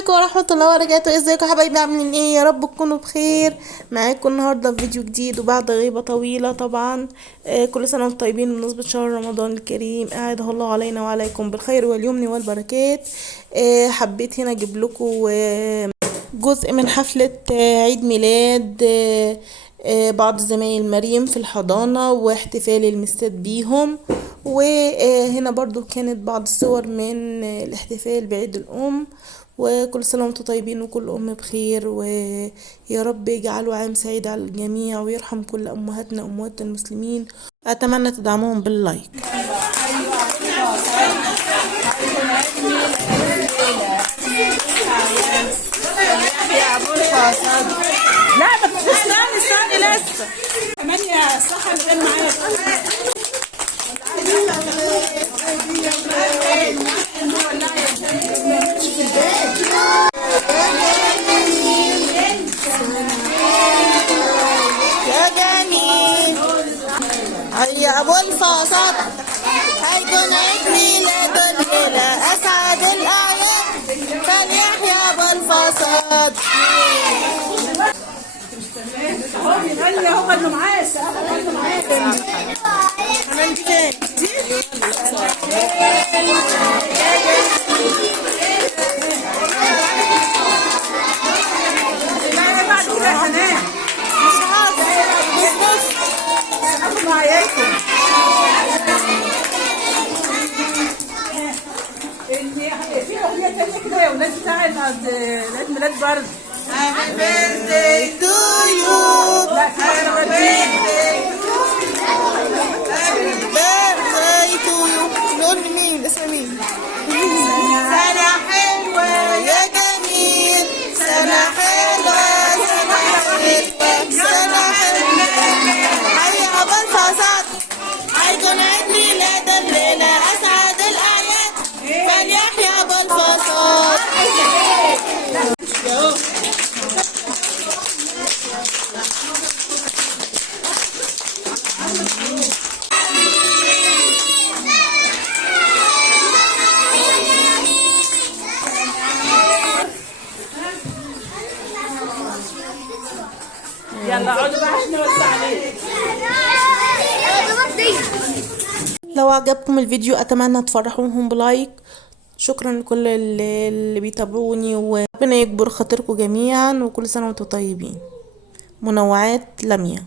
عليكم ورحمة الله وبركاته. ازيكم يا حبايبي؟ عاملين ايه؟ يا رب تكونوا بخير. معاكم النهاردة في فيديو جديد وبعد غيبة طويلة طبعا. كل سنة وانتم طيبين بمناسبة شهر رمضان الكريم، أعاده الله علينا وعليكم بالخير واليمن والبركات. حبيت هنا اجيب لكم جزء من حفلة عيد ميلاد بعض زمايل مريم في الحضانة واحتفال الميلاد بيهم. وهنا برضو كانت بعض الصور من الاحتفال بعيد الأم. وكل سنة وانتم طيبين وكل أم بخير، ويا رب يجعله عام سعيد على الجميع ويرحم كل أمهاتنا أموات المسلمين. أتمنى تدعموهم باللايك. لا ما استني لسه كمان يا صح اللي كان معايا. يا جميل يا ابو الفاصل، هيكون عيد ميلاد الليلة اسعد الاعياد، فليحيى ابو الفاصل. هو اللي معايا اللي معايا حنان فين؟ مش عارفة بص معاكم في اغنيه تانيه كده يا ولاد بتاع عيد ميلاد برد. Happy birthday to you. لا في Happy birthday to you. نقول مين؟ اسم مين؟ سنة حلوة يا جميل، سنة حلوة، سنة حلوة، سنة حلوة. حي أبو الفاصل، هيكون عيد ميلاد الليلة أسعد الأعياد، فليحيى أبو الفاصل. يلا اقعدوا بقى عشان نوزع عليكم. لو عجبكم الفيديو اتمنى تفرحوهم بلايك. شكرا لكل اللي بيتابعوني، وربنا يكبر خاطركم جميعا، وكل سنة وانتم طيبين. منوعات لميا.